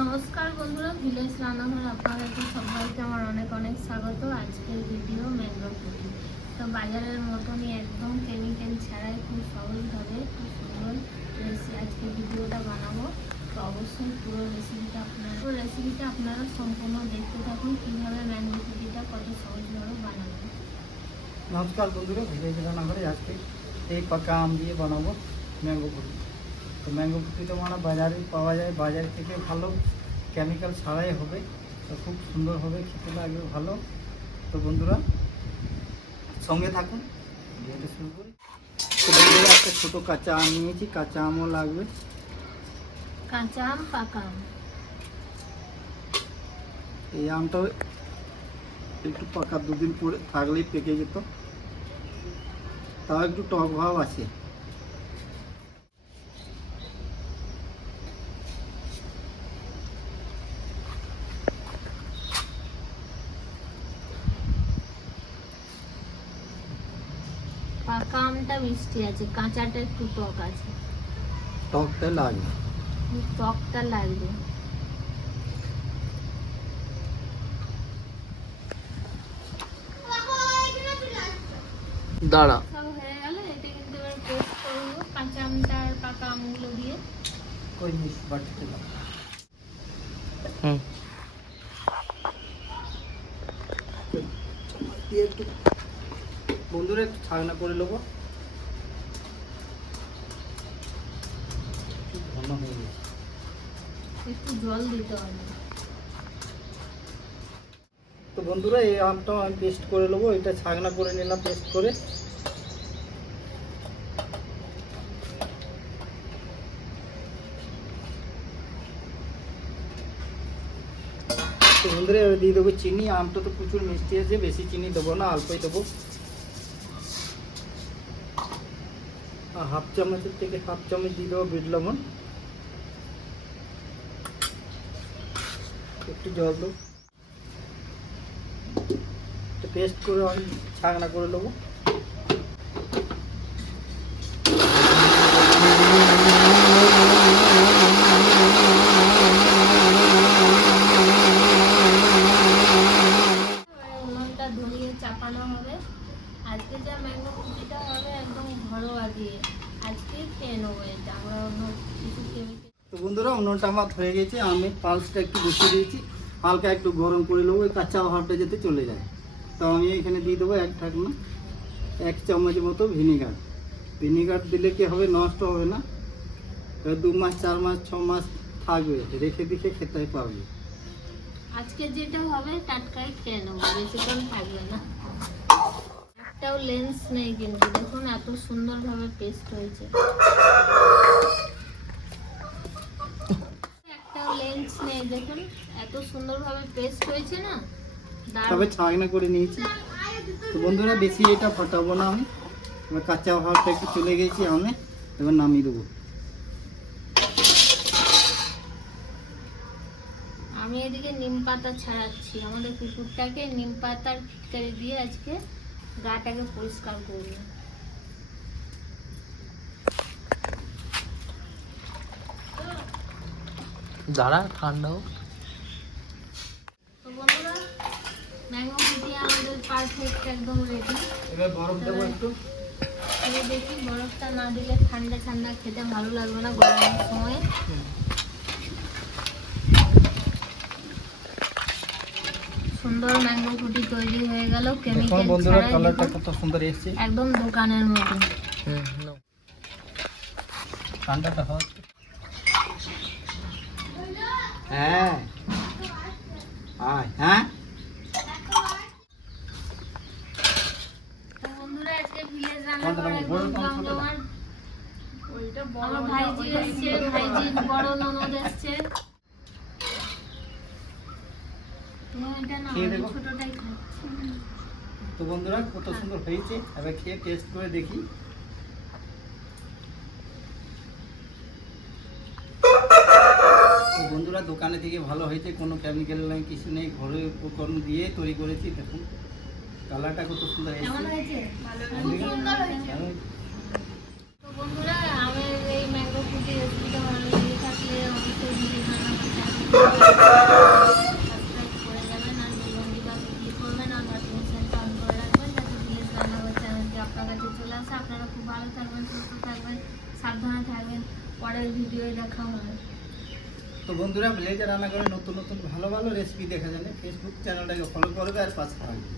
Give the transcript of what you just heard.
নমস্কার বন্ধুরা, ভিলেজ রান্নাঘর আপনাদেরকে সবাইকে আমার অনেক অনেক স্বাগত। আজকের ভিডিও ম্যাঙ্গো পুরি। তো বাজারের মতনই একদম কেমিক্যাল ছাড়াই খুব সহজভাবে খুব সুন্দর আজকে ভিডিওটা বানাবো। তো অবশ্যই পুরো রেসিপিটা আপনারা সম্পূর্ণ দেখতে থাকুন, কীভাবে ম্যাঙ্গো পুরিটা কত সহজভাবে বানাবো। নমস্কার বন্ধুরা, ভিলেজ রান্নাঘরে আজকে এই পাকা আম দিয়ে বানাবো ম্যাঙ্গো পুরি। তো ম্যাঙ্গো পুরি তো মানে বাজারে পাওয়া যায়, বাজার থেকে ভালো কেমিক্যাল ছাড়াই হবে, তো খুব সুন্দর হবে, খেতে লাগবে ভালো। তো বন্ধুরা সঙ্গে থাকুন, ভিডিওটা শুরু করি। তো বন্ধুরা একটা ছোটো কাঁচা আম নিয়েছি, কাঁচা আমও লাগবে, কাঁচা আম পাকা আম। এই আমটাও একটু পাকা, দুদিন পরে থাকলেই পেকে যেত, তাও একটু টক ভাব আছে। পাকা আমটা মিষ্টি আছে, কাঁচাটা একটু টক আছে। টকটা লাগবে, টকটা লাগবে। দাঁড়া সব হয়ে গেল, এটা কিন্তু এবার পেস্ট করবো কাঁচা আমটা আর পাকা আমগুলো দিয়ে। কই মিস বাটিতে দাও। দিয়ে একটু বন্ধুরা একটু ছাগনা করে নেবো, ঘন হয়ে গেছে, একটু জল দিতে হবে। তো বন্ধুরা এই আমটাও আমি পেস্ট করে নেবো, এটা ছাগনা করে নিলাম পেস্ট করে। তো বন্ধুরা এবার দিয়ে দেবো চিনি। আমটা তো প্রচুর মিষ্টি আছে, বেশি চিনি দেবো না, অল্পই দেবো। হাফ চামচের থেকে হাফ চামচ দিয়ে দেবো বিট লবণ, একটু জল দেবো, পেস্ট করে আমি ছাগনা করে নেবো। উনুনটা ধরিয়ে চাপানো হবে। আজকে যা ম্যাঙ্গো পুরিটা হবে একদম ঘরোয়া দিয়ে, আজকে খেয়ে নেবো এটা, আমরা অন্য কিছু কেমিক্যাল। তো বন্ধুরা উনুনটা আমার হয়ে গেছে, আমি পালসটা একটু বসিয়ে দিয়েছি, হালকা একটু গরম করে নেবো, ওই কাঁচা ভাবটা যাতে চলে যায়। তো আমি এখানে দিয়ে দেবো এক ঢাকনা, 1 চামচ মতো ভিনিগার। ভিনিগার দিলে কি হবে, নষ্ট হবে না, 2 মাস 4 মাস 6 মাস থাকবে, রেখে দেখে খেতে পারবে। আজকে যেটা হবে টাটকাই খেয়ে নেবো, বেশিক্ষণ থাকবে না। একটাও লেন্স নেই কিন্তু, দেখুন এত সুন্দরভাবে পেস্ট হয়েছে। একটাও লেন্স নেই, দেখুন এত সুন্দরভাবে পেস্ট হয়েছে না, তবে ছাগনা করে নিয়েছি। তো বন্ধুরা বেশি এটা ফাটাবো না আমি, এবার কাঁচা ভাবটা একটু চলে গেছি আমি, এবার নামিয়ে দেবো। আমি এদিকে নিম পাতা ছাড়াচ্ছি, আমাদের কুকুরটাকে নিম পাতার ফিটকারি দিয়ে আজকে গাটাকে পরিষ্কার করবো। দাঁড়া ঠান্ডা হোক। তো বন্ধুরা ম্যাঙ্গো পুরি আমাদের পারফেক্ট একদম রেডি। এবার বরফ দেবো একটু, এবার দেখি বরফটা না দিলে ঠান্ডা ঠান্ডা খেতে ভালো লাগবে না গরমের সময়। সুন্দর ম্যাঙ্গো পুরি তৈরি হয়ে গেল, কেমিক্যাল বন্ধুরা ছাড়াই। কালারটা কত সুন্দর এসেছে, একদম দোকানের মতো। ঠান্ডাটা হয়। হ্যাঁ আয়, হ্যাঁ তো বন্ধুরা আজকে ভিলেজ রান্নাঘর একদম জমজমাট। আমার ভাইজি এসছে, ভাইজির বড় ননদ এসছে। এটা না, আমি ছোটটাই খাচ্ছি। তো বন্ধুরা কত সুন্দর হয়েছে, এবার খেয়ে টেস্ট করে দেখি। তো বন্ধুরা দোকানে থেকে ভালো হয়েছে, কোনো কেমিক্যাল নেই, কিছু নেই, ঘরে উপকরণ দিয়ে তৈরি করেছি। দেখুন কালারটা কত সুন্দর এসেছে, কেমন হয়েছে? খুব সুন্দর হয়েছে। তো বন্ধুরা আমি এই ম্যাঙ্গো পুরি রেসিপিটা সাবস্ক্রাইব করে যাবেন আর বেলঘন্টিটাতে ক্লিক করবেন আর নোটিফিকেশনটা অন করে রাখবেন যাতে ভিলেজ রান্নাঘর চ্যানেলটি আপনার কাছে চলে আসে। আপনারা খুব ভালো থাকবেন, সুস্থ থাকবেন, সাবধানে থাকবেন। পরের ভিডিওয় দেখা হবে। তো বন্ধুরা, ভিলেজ রান্নাঘরে নতুন নতুন ভালো ভালো রেসিপি দেখা জানে ফেসবুক চ্যানেলটাকে ফলো করবে আর পাশে থাকবে।